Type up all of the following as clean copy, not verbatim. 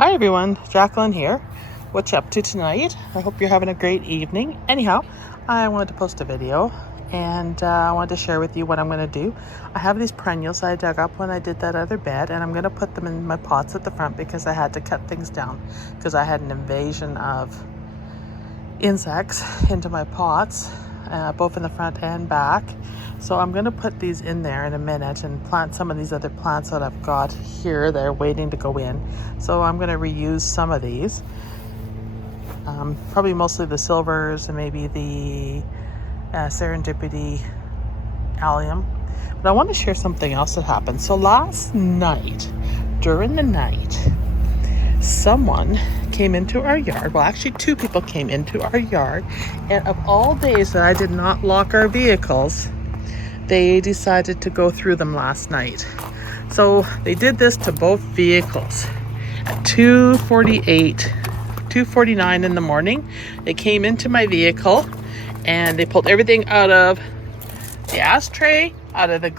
Hi everyone, Jacqueline here. What you up to tonight? I hope you're having a great evening. Anyhow, I wanted to post a video and I wanted to share with you what I'm going to do. I have these perennials I dug up when I did that other bed, and I'm going to put them in my pots at the front because I had to cut things down because I had an invasion of insects into my pots, both in the front and back. So I'm going to put these in there in a minute and plant some of these other plants that I've got here that are waiting to go in. So I'm going to reuse some of these, probably mostly the silvers and maybe the serendipity allium. But I want to share something else that happened. So last night, during the night, someone came into our yard. Well, actually two people came into our yard, and of all days that I did not lock our vehicles, they decided to go through them last night. So they did this to both vehicles at 2:49 in the morning. They came into my vehicle and they pulled everything out of the ashtray, out of the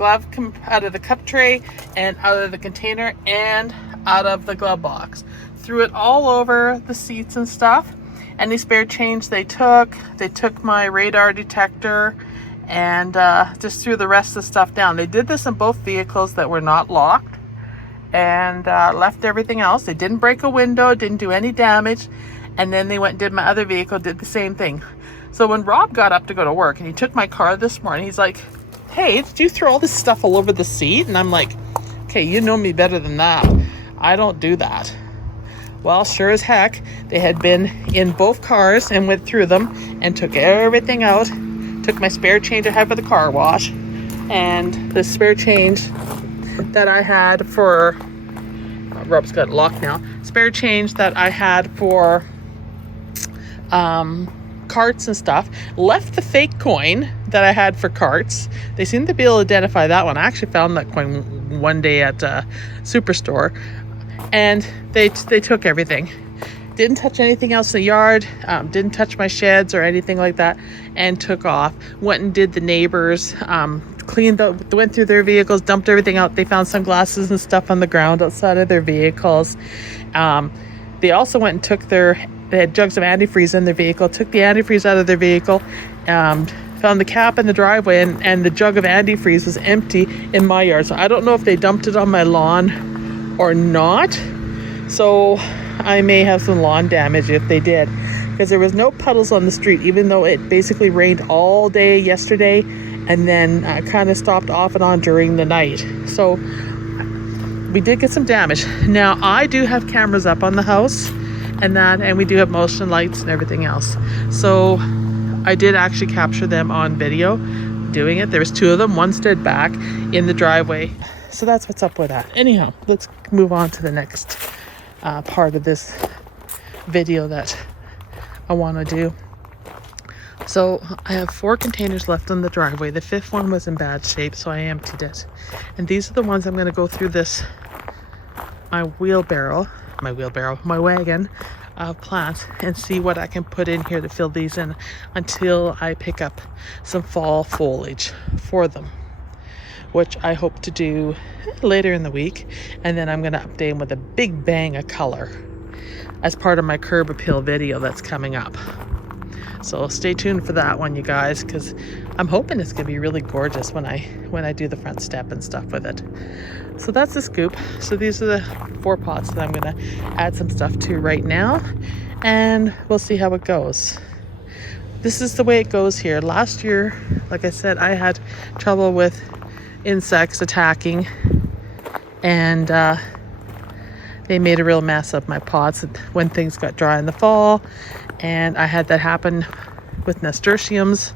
out of the cup tray, and out of the container, and out of the glove box. Threw it all over the seats and stuff. Any spare change they took my radar detector, and just threw the rest of the stuff down. They did this in both vehicles that were not locked, and left everything else. They didn't break a window, didn't do any damage, and then they went and did my other vehicle, did the same thing. So when Rob got up to go to work and he took my car this morning, he's like, "Hey, did you throw all this stuff all over the seat?" And I'm like, "Okay, you know me better than that. I don't do that." Well, sure as heck, they had been in both cars and went through them and took everything out. Took my spare change I had for the car wash, and the spare change that I had for Rob's got it locked now. Spare change that I had for carts and stuff. Left the fake coin that I had for carts. They seem to be able to identify that one. I actually found that coin one day at Superstore, and they took everything. Didn't touch anything else in the yard, didn't touch my sheds or anything like that, and took off. Went and did the neighbors, went through their vehicles, dumped everything out. They found sunglasses and stuff on the ground outside of their vehicles. They also went and took they had jugs of antifreeze in their vehicle, took the antifreeze out of their vehicle, found the cap in the driveway, and the jug of antifreeze was empty in my yard. So I don't know if they dumped it on my lawn or not. So I may have some lawn damage if they did, because there was no puddles on the street, even though it basically rained all day yesterday, and then kind of stopped off and on during the night. So we did get some damage. Now I do have cameras up on the house and we do have motion lights and everything else. So I did actually capture them on video doing it. There was two of them. One stood back in the driveway. So that's what's up with that. Anyhow, let's move on to the next part of this video that I want to do. So I have 4 containers left on the driveway. The 5th one was in bad shape, so I emptied it. And these are the ones I'm going to go through my wagon of plants, and see what I can put in here to fill these in until I pick up some fall foliage for them, which I hope to do later in the week. And then I'm going to update them with a big bang of color as part of my curb appeal video that's coming up. So stay tuned for that one, you guys, because I'm hoping it's going to be really gorgeous when I do the front step and stuff with it. So that's the scoop. So these are the 4 pots that I'm going to add some stuff to right now, and we'll see how it goes. This is the way it goes here. Last year, like I said, I had trouble with insects attacking, and they made a real mess of my pots when things got dry in the fall. And I had that happen with nasturtiums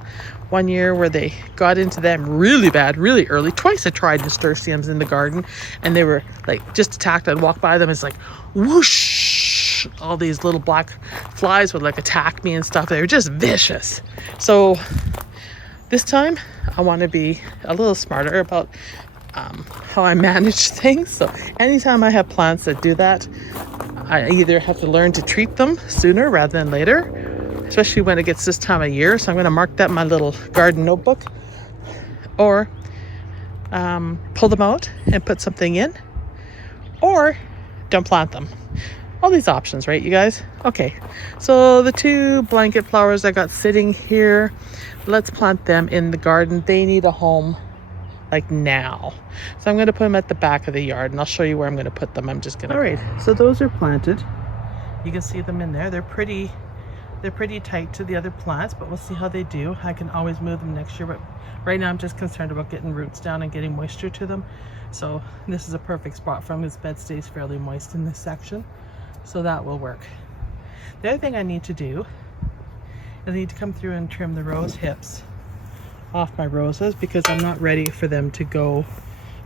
one year, where they got into them really bad, really early. Twice I tried nasturtiums in the garden, and they were like just attacked. I'd walk by them, it's like whoosh, all these little black flies would like attack me and stuff. They were just vicious. So this time I want to be a little smarter about how I manage things. So anytime I have plants that do that, I either have to learn to treat them sooner rather than later, especially when it gets this time of year. So I'm going to mark that in my little garden notebook, or pull them out and put something in, or don't plant them. all these options, right, you guys? Okay, so the 2 blanket flowers I got sitting here, let's plant them in the garden. They need a home like now. So I'm going to put them at the back of the yard, and I'll show you where I'm going to put them. I'm just going to... All right, so those are planted. You can see them in there. They're pretty tight to the other plants, but we'll see how they do. I can always move them next year, but right now I'm just concerned about getting roots down and getting moisture to them. So this is a perfect spot for them. This bed stays fairly moist in this section, so that will work. The other thing I need to do is I need to come through and trim the rose hips off my roses, because I'm not ready for them to go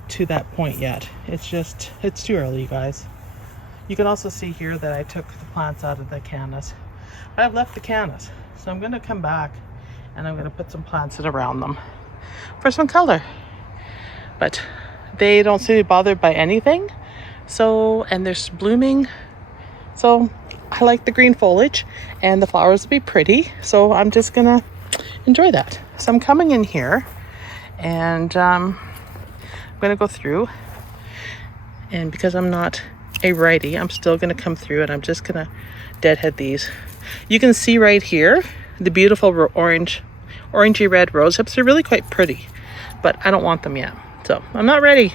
to that point yet. It's too early, you guys. You can also see here that I took the plants out of the cannas. I've left the cannas, so I'm going to come back and I'm going to put some plants in around them for some color. But they don't seem to be bothered by anything, so, and they're blooming, so I like the green foliage, and the flowers will be pretty, so I'm just gonna enjoy that. So I'm coming in here, and I'm gonna go through, and because I'm not a righty, I'm still gonna come through, and I'm just gonna deadhead these. You can see right here the beautiful orangey red rose hips. They're really quite pretty, but I don't want them yet, so I'm not ready.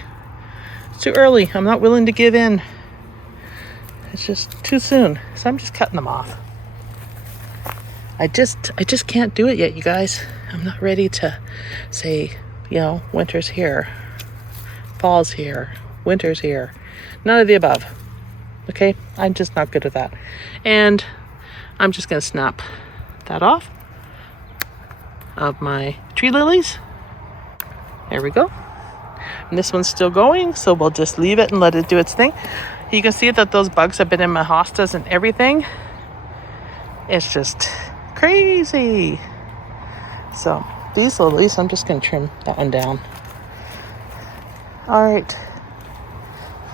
It's too early. I'm not willing to give in. It's just too soon, so I'm just cutting them off. I just can't do it yet, you guys. I'm not ready to say, you know, winter's here, fall's here, winter's here. None of the above. Okay, I'm just not good at that. And I'm just gonna snap that off of my tree lilies. There we go. And this one's still going, so we'll just leave it and let it do its thing. You can see that those bugs have been in my hostas and everything. It's just crazy. So these lilies, I'm just gonna trim that one down. All right,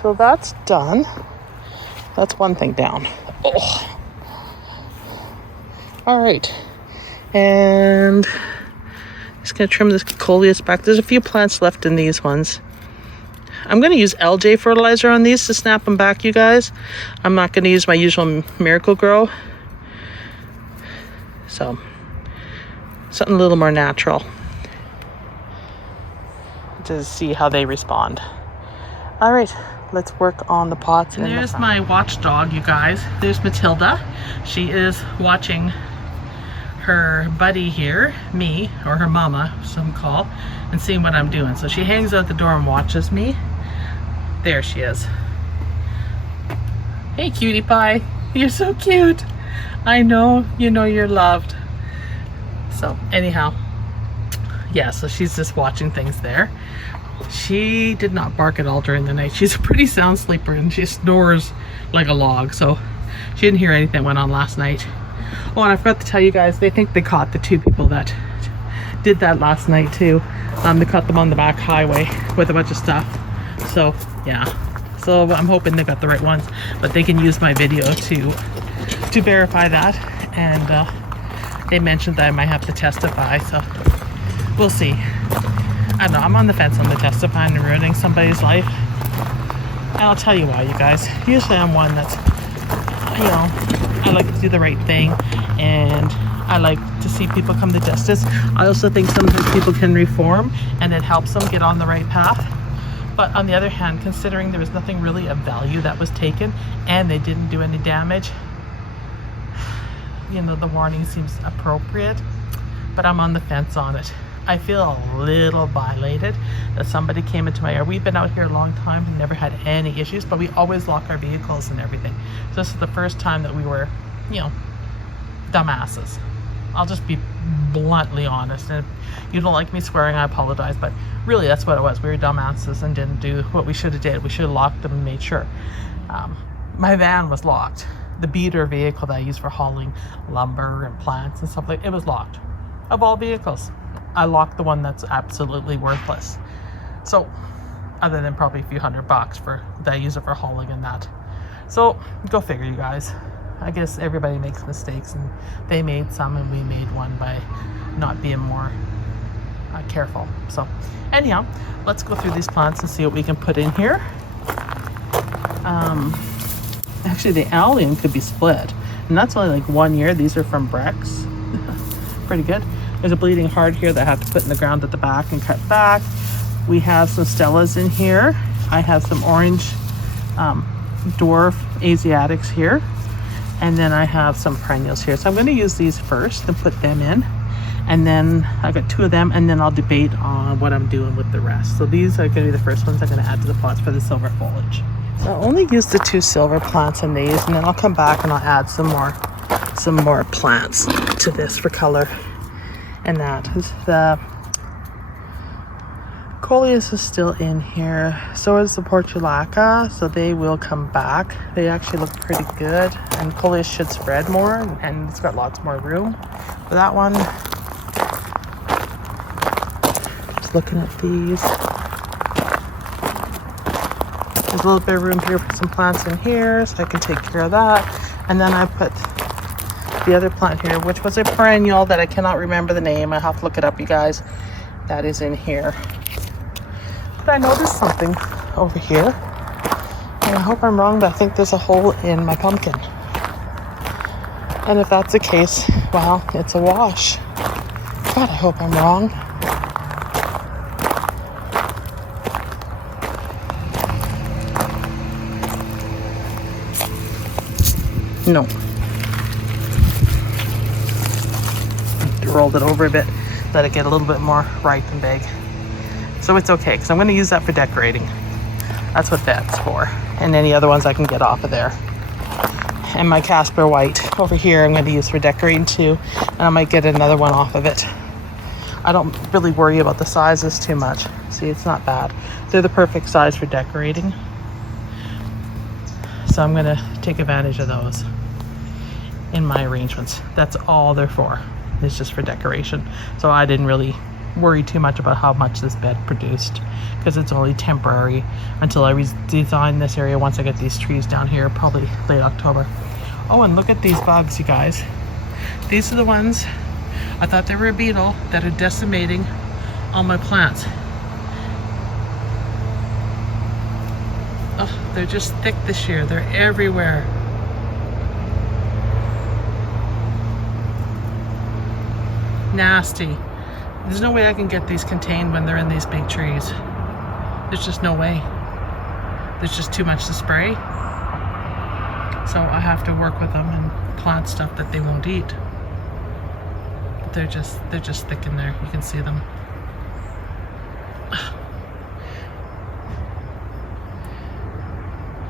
so that's done. That's one thing down. Oh. All right, and just gonna trim this coleus back. There's a few plants left in these ones. I'm going to use LJ fertilizer on these to snap them back, you guys. I'm not going to use my usual Miracle-Gro. So, something a little more natural to see how they respond. All right, let's work on the pots. And there's my watchdog, you guys. There's Matilda. She is watching her buddy here, me, or her mama, some call, and seeing what I'm doing. So she hangs out the door and watches me. There she is. Hey, cutie pie. You're so cute. I know, you know you're loved. So anyhow, yeah, so she's just watching things there. She did not bark at all during the night. She's a pretty sound sleeper, and she snores like a log, so she didn't hear anything that went on last night. Oh, and I forgot to tell you guys, they think they caught the 2 people that did that last night too. They caught them on the back highway with a bunch of stuff. So yeah, so I'm hoping they got the right ones, but they can use my video to verify that. And they mentioned that I might have to testify, so we'll see. I don't know, I'm on the fence on the testifying and ruining somebody's life. And I'll tell you why, you guys. Usually I'm one that's, you know, I like to do the right thing, and I like to see people come to justice. I also think sometimes people can reform, and it helps them get on the right path. But on the other hand, considering there was nothing really of value that was taken, and they didn't do any damage, you know, the warning seems appropriate. But I'm on the fence on it. I feel a little violated that somebody came into my yard. We've been out here a long time and never had any issues, but we always lock our vehicles and everything. So this is the first time that we were, you know, dumbasses. I'll just be bluntly honest. And if you don't like me swearing, I apologize, but really that's what it was. We were dumbasses and didn't do what we should have did. We should have locked them and made sure. My van was locked. The beater vehicle that I use for hauling lumber and plants and stuff like it was locked. Of all vehicles, I locked the one that's absolutely worthless. So, other than probably a few $100 for that I use it for hauling and that. So, go figure, you guys. I guess everybody makes mistakes, and they made some and we made one by not being more careful. So, anyhow, let's go through these plants and see what we can put in here. Actually, the allium could be split. And that's only like 1 year. These are from Brex. Pretty good. There's a bleeding heart here that I have to put in the ground at the back and cut back. We have some Stellas in here. I have some orange dwarf Asiatics here. And then I have some perennials here. So I'm going to use these first and put them in. And then I got 2 of them, and then I'll debate on what I'm doing with the rest. So these are going to be the first ones I'm going to add to the pots for the silver foliage. So I'll only use the 2 silver plants in these, and then I'll come back and I'll add some more plants to this for color. And that is the Coleus is still in here. So is the Portulaca, so they will come back. They actually look pretty good, and Coleus should spread more, and it's got lots more room. For that one, just looking at these. There's a little bit of room here for some plants in here, so I can take care of that. And then I put the other plant here, which was a perennial that I cannot remember the name. I have to look it up, you guys. That is in here. But I noticed something over here, and I hope I'm wrong, but I think there's a hole in my pumpkin. And if that's the case, well, it's a wash. God, I hope I'm wrong. No. Rolled it over a bit, let it get a little bit more ripe and big. So it's okay, because I'm going to use that for decorating. That's what that's for. And any other ones I can get off of there. And my Casper White over here I'm going to use for decorating too. And I might get another one off of it. I don't really worry about the sizes too much. See, it's not bad. They're the perfect size for decorating. So I'm going to take advantage of those in my arrangements. That's all they're for. It's just for decoration. So I didn't really worry too much about how much this bed produced, because it's only temporary until I redesign this area once I get these trees down here, probably late October. Oh, and look at these bugs, you guys. These are the ones I thought they were a beetle that are decimating all my plants. Oh, they're just thick this year. They're everywhere. Nasty. There's no way I can get these contained when they're in these big trees. There's just no way. There's just too much to spray. So I have to work with them and plant stuff that they won't eat. But they're just thick in there. You can see them.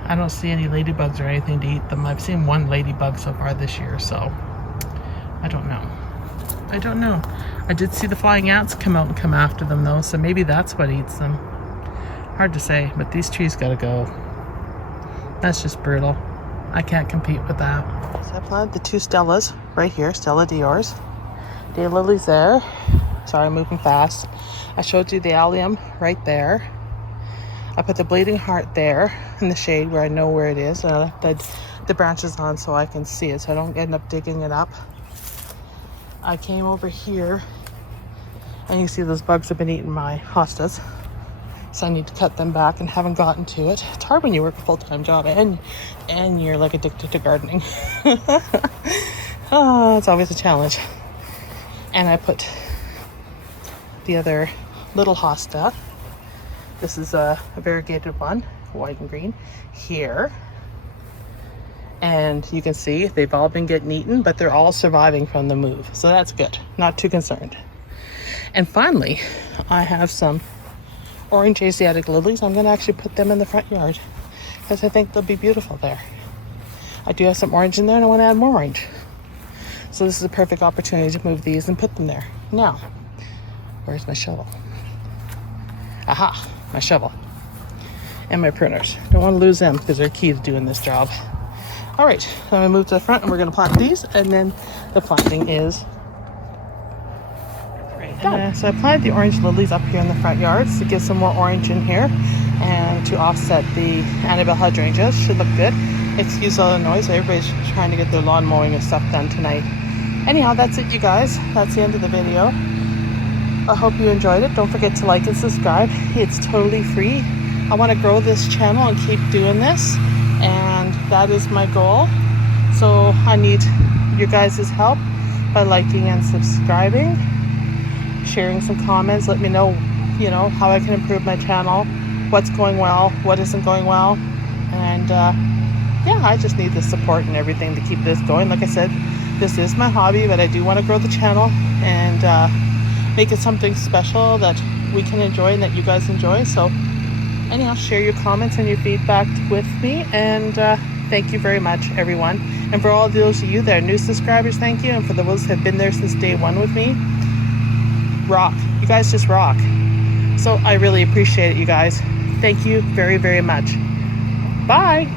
I don't see any ladybugs or anything to eat them. I've seen 1 ladybug so far this year, so I don't know. I did see the flying ants come out and come after them though, so maybe that's what eats them. Hard to say, but these trees gotta go. That's just brutal. I can't compete with that. So I planted the 2 Stellas right here, Stella Dior's. Daylilies there. Sorry, I'm moving fast. I showed you the allium right there. I put the bleeding heart there in the shade where I know where it is. And I left the branches on so I can see it, so I don't end up digging it up. I came over here and you see those bugs have been eating my hostas, so I need to cut them back and haven't gotten to it. It's hard when you work a full-time job and you're like addicted to gardening. Oh, it's always a challenge. And I put the other little hosta, this is a variegated one, white and green, here. And you can see they've all been getting eaten, but they're all surviving from the move. So that's good. Not too concerned. And finally, I have some orange Asiatic lilies. I'm going to actually put them in the front yard because I think they'll be beautiful there. I do have some orange in there and I want to add more orange. So this is a perfect opportunity to move these and put them there. Now, where's my shovel? Aha, my shovel. And my pruners. Don't want to lose them because they're key to doing this job. All right, I'm gonna move to the front and we're gonna plant these, and then the planting is done. So I planted the orange lilies up here in the front yard to get some more orange in here and to offset the Annabelle hydrangeas. Should look good. Excuse all the noise, everybody's trying to get their lawn mowing and stuff done tonight. Anyhow, that's it, you guys. That's the end of the video. I hope you enjoyed it. Don't forget to like and subscribe. It's totally free. I want to grow this channel and keep doing this, and That is my goal. So I need your guys' help by liking and subscribing, sharing some comments. Let me know, how I can improve my channel, what's going well, what isn't going well. And yeah, I just need the support and everything to keep this going. Like I said, this is my hobby, but I do want to grow the channel and make it something special that we can enjoy and that you guys enjoy. So anyhow, share your comments and your feedback with me. And thank you very much, everyone. And for all of those of you that are new subscribers, thank you. And for those that have been there since day one with me, rock. You guys just rock. So I really appreciate it, you guys. Thank you very, very much. Bye.